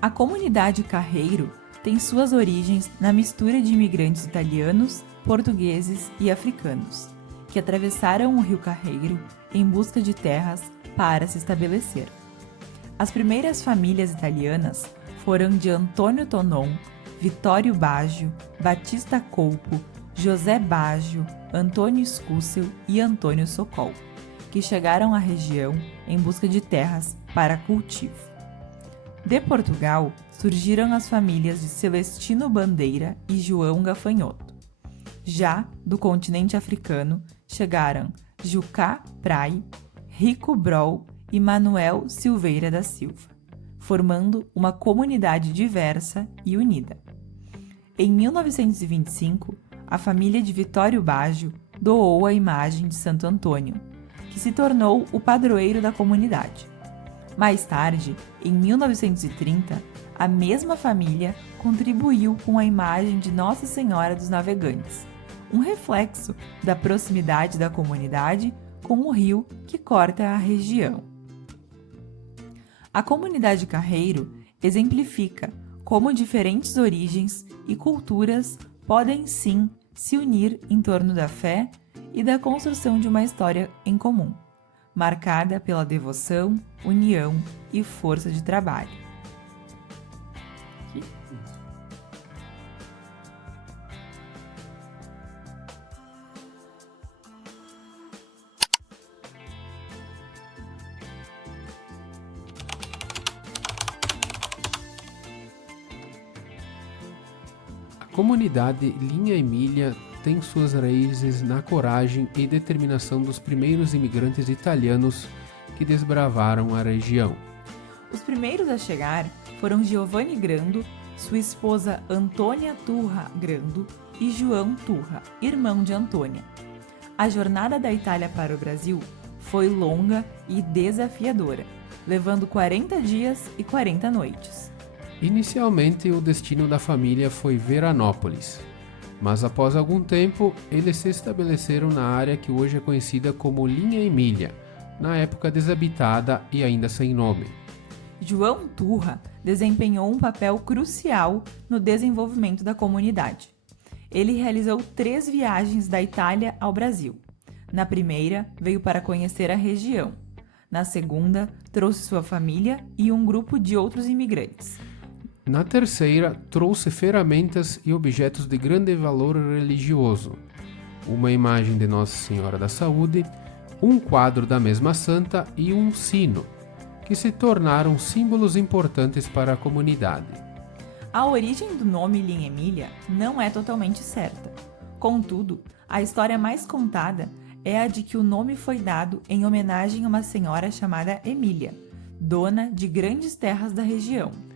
A comunidade Carreiro tem suas origens na mistura de imigrantes italianos, portugueses e africanos, que atravessaram o rio Carreiro em busca de terras para se estabelecer. As primeiras famílias italianas foram de Antônio Tonon, Vittorio Baggio, Batista Colpo, José Baggio, Antônio Escúcio e Antônio Socol, que chegaram à região em busca de terras para cultivo. De Portugal, surgiram as famílias de Celestino Bandeira e João Gafanhoto. Já do continente africano, chegaram Jucá Prai, Rico Brol e Manuel Silveira da Silva, formando uma comunidade diversa e unida. Em 1925, a família de Vittorio Baggio doou a imagem de Santo Antônio, que se tornou o padroeiro da comunidade. Mais tarde, em 1930, a mesma família contribuiu com a imagem de Nossa Senhora dos Navegantes, um reflexo da proximidade da comunidade com o rio que corta a região. A comunidade Carreiro exemplifica como diferentes origens e culturas podem sim se unir em torno da fé e da construção de uma história em comum, marcada pela devoção, união e força de trabalho. A comunidade Linha Emília tem suas raízes na coragem e determinação dos primeiros imigrantes italianos que desbravaram a região. Os primeiros a chegar foram Giovanni Grando, sua esposa Antônia Turra Grando e João Turra, irmão de Antônia. A jornada da Itália para o Brasil foi longa e desafiadora, levando 40 dias e 40 noites. Inicialmente, o destino da família foi Veranópolis, mas após algum tempo, eles se estabeleceram na área que hoje é conhecida como Linha Emília, na época desabitada e ainda sem nome. João Turra desempenhou um papel crucial no desenvolvimento da comunidade. Ele realizou 3 viagens da Itália ao Brasil. Na primeira, veio para conhecer a região. Na segunda, trouxe sua família e um grupo de outros imigrantes. Na terceira, trouxe ferramentas e objetos de grande valor religioso, uma imagem de Nossa Senhora da Saúde, um quadro da mesma santa e um sino, que se tornaram símbolos importantes para a comunidade. A origem do nome Linha Emília não é totalmente certa. Contudo, a história mais contada é a de que o nome foi dado em homenagem a uma senhora chamada Emília, dona de grandes terras da região.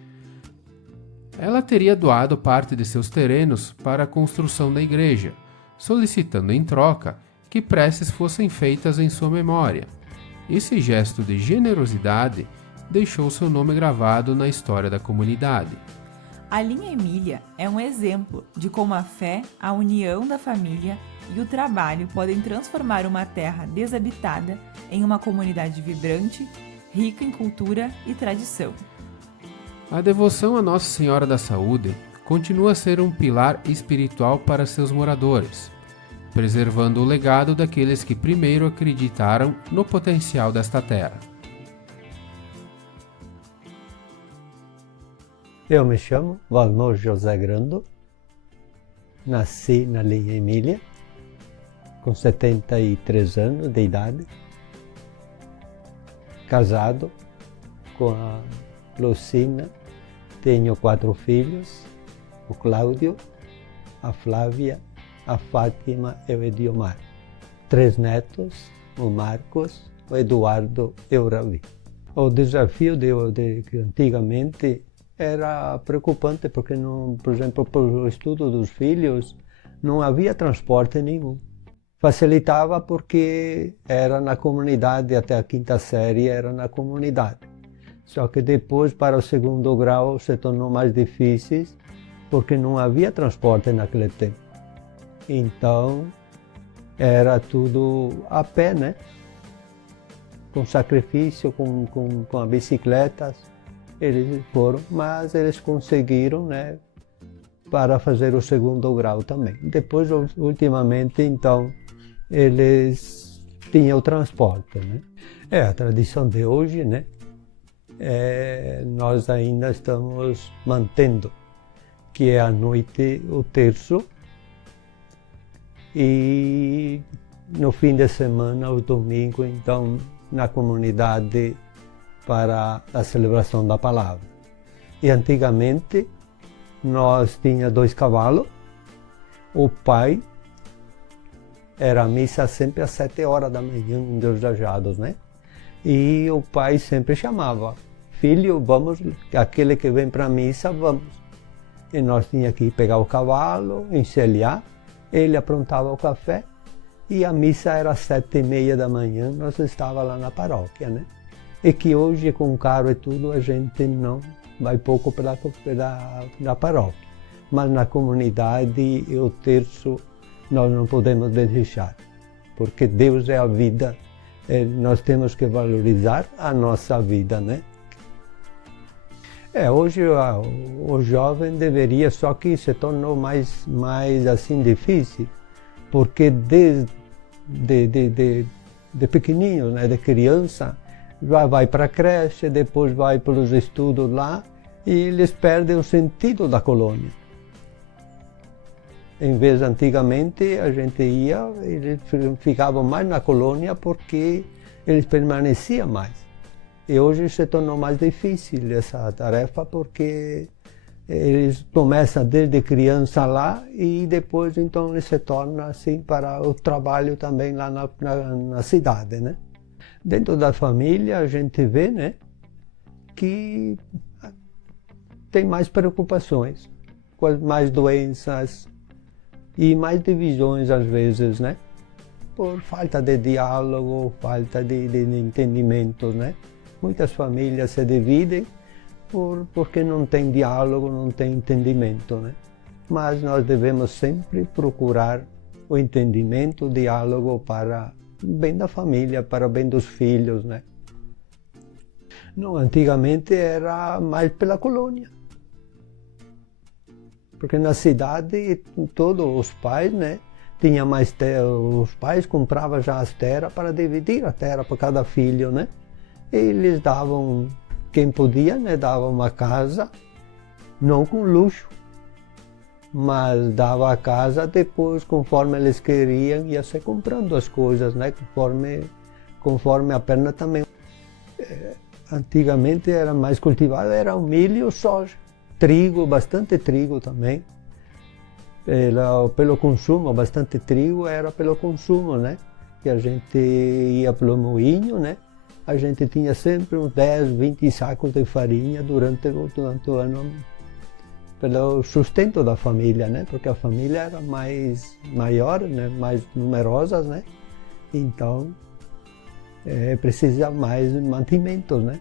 Ela teria doado parte de seus terrenos para a construção da igreja, solicitando em troca que preces fossem feitas em sua memória. Esse gesto de generosidade deixou seu nome gravado na história da comunidade. A linha Emília é um exemplo de como a fé, a união da família e o trabalho podem transformar uma terra desabitada em uma comunidade vibrante, rica em cultura e tradição. A devoção a Nossa Senhora da Saúde continua a ser um pilar espiritual para seus moradores, preservando o legado daqueles que primeiro acreditaram no potencial desta terra. Eu me chamo Valmor José Grando, nasci na linha Emília, com 73 anos de idade, casado com a Lucina, tenho 4 filhos, o Cláudio, a Flávia, a Fátima e o Ediomar. 3 netos, o Marcos, o Eduardo e o Ravi. O desafio de que antigamente era preocupante porque, não, por exemplo, para o estudo dos filhos, não havia transporte nenhum. Facilitava porque era na comunidade, até a 5ª série era na comunidade. Só que depois, para o 2º grau, se tornou mais difícil porque não havia transporte naquele tempo. Então, era tudo a pé, né? Com sacrifício, com as bicicletas. Eles foram, mas eles conseguiram, né, para fazer o 2º grau também. Depois, ultimamente, então, eles tinham o transporte, né? É a tradição de hoje, né? Nós ainda estamos mantendo, que é à noite o terço e no fim de semana, o domingo, então, na comunidade, para a celebração da palavra. E antigamente nós tínhamos 2 cavalos, o pai era a missa sempre às 7 horas da manhã em Dois Lajados, né? E o pai sempre chamava, filho, vamos, aquele que vem para a missa, vamos. E nós tínhamos que pegar o cavalo, encilhar, ele aprontava o café e a missa era às 7h30 da manhã, nós estávamos lá na paróquia, né? E que hoje, com carro e tudo, a gente não vai pouco pela paróquia. Mas na comunidade, o terço, nós não podemos deixar. Porque Deus é a vida, nós temos que valorizar a nossa vida, né? Hoje o jovem deveria, só que se tornou mais assim difícil, porque de pequenininhos, né, de criança, já vai para a creche, depois vai para os estudos lá e eles perdem o sentido da colônia. Em vez de antigamente a gente ia, eles ficavam mais na colônia porque eles permaneciam mais. E hoje se tornou mais difícil essa tarefa porque eles começam desde criança lá e depois então eles se tornam assim para o trabalho também lá na cidade, né? Dentro da família a gente vê, né, que tem mais preocupações, mais doenças e mais divisões às vezes, né? Por falta de diálogo, falta de entendimento, né? Muitas famílias se dividem porque não tem diálogo, não tem entendimento, né? Mas nós devemos sempre procurar o entendimento, o diálogo para o bem da família, para o bem dos filhos, né? Não, antigamente era mais pela colônia. Porque na cidade, todos os pais, né, tinham mais terra, os pais compravam já as terras para dividir a terra para cada filho, né? E eles davam, quem podia, né, dava uma casa, não com luxo, mas dava a casa depois, conforme eles queriam, ia se comprando as coisas, né, conforme a perna também. Antigamente era mais cultivado, era o milho e soja, trigo, bastante trigo também. Pelo consumo, bastante trigo era pelo consumo, né? Que a gente ia pelo moinho, né? A gente tinha sempre uns 10, 20 sacos de farinha durante o ano pelo sustento da família, né? Porque a família era mais maior, né? Mais numerosa, né? Então precisa mais mantimento, né?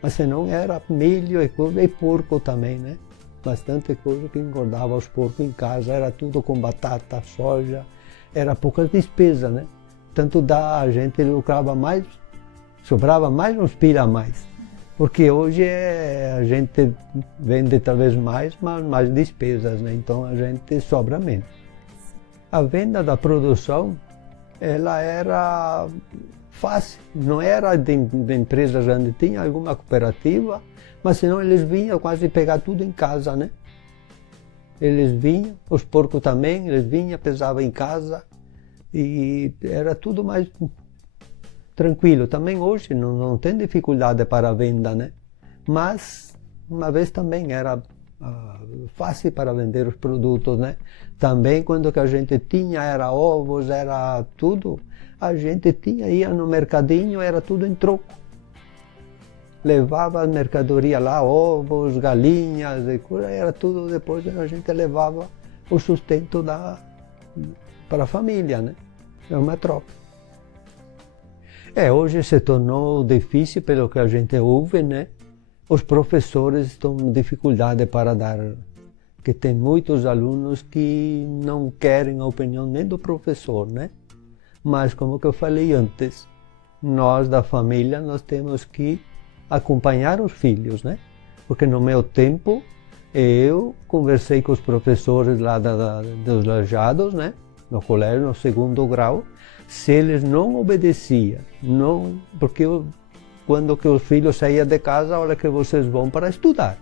Mas senão era milho e porco também, né? Bastante coisa que engordava os porcos em casa, era tudo com batata, soja, era poucas despesas, né? Tanto a gente lucrava mais, sobrava mais, não inspira mais. Porque hoje a gente vende talvez mais, mas mais despesas, né? Então a gente sobra menos. A venda da produção, ela era fácil, não era de empresas grandes, tinha alguma cooperativa, mas senão eles vinham quase pegar tudo em casa, né? Eles vinham, os porcos também, eles vinham, pesavam em casa e era tudo mais tranquilo. Também hoje não tem dificuldade para a venda, né? Mas uma vez também era fácil para vender os produtos, né? Também quando que a gente tinha, era ovos, era tudo, a gente ia no mercadinho, era tudo em troco. Levava a mercadoria lá, ovos, galinhas, era tudo, depois a gente levava o sustento para a família, né? É uma troca. Hoje se tornou difícil, pelo que a gente ouve, né? Os professores estão com dificuldade para dar, que tem muitos alunos que não querem a opinião nem do professor, né? Mas como que eu falei antes, nós da família, nós temos que acompanhar os filhos, né? Porque no meu tempo, eu conversei com os professores lá dos Lajados, né? No colégio, no 2º grau, se eles não obedeciam, porque quando que os filhos saíam de casa, olha que vocês vão para estudar.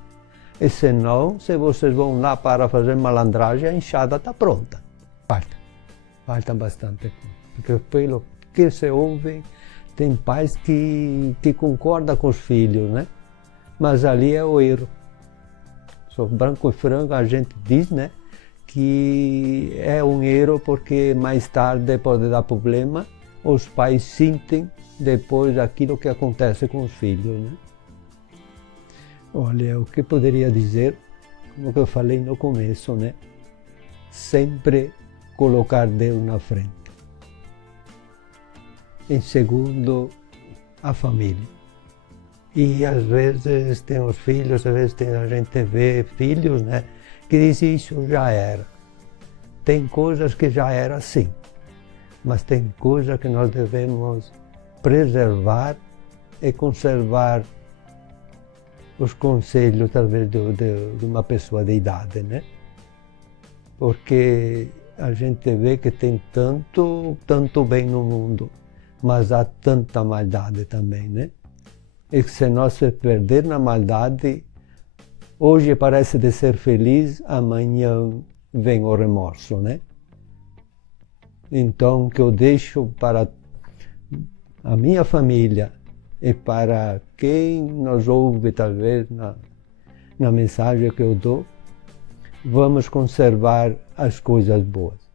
E senão, se vocês vão lá para fazer malandragem, a enxada está pronta. Falta bastante. Porque pelo que se ouve, tem pais que concordam com os filhos, né? Mas ali é o erro. Sou branco e franco, a gente diz, né? Que é um erro porque mais tarde pode dar problema, os pais sentem depois aquilo que acontece com os filhos, né? Olha, o que poderia dizer, como que eu falei no começo, né? Sempre colocar Deus na frente. Em segundo, a família. E às vezes tem os filhos, às vezes a gente vê filhos, né? Que dizem isso já era. Tem coisas que já era assim, mas tem coisas que nós devemos preservar e conservar os conselhos, talvez, de uma pessoa de idade, né? Porque a gente vê que tem tanto bem no mundo, mas há tanta maldade também, né? E que se nós se perder na maldade, hoje parece de ser feliz, amanhã vem o remorso, né? Então, que eu deixo para a minha família e para quem nos ouve, talvez, na mensagem que eu dou, vamos conservar as coisas boas.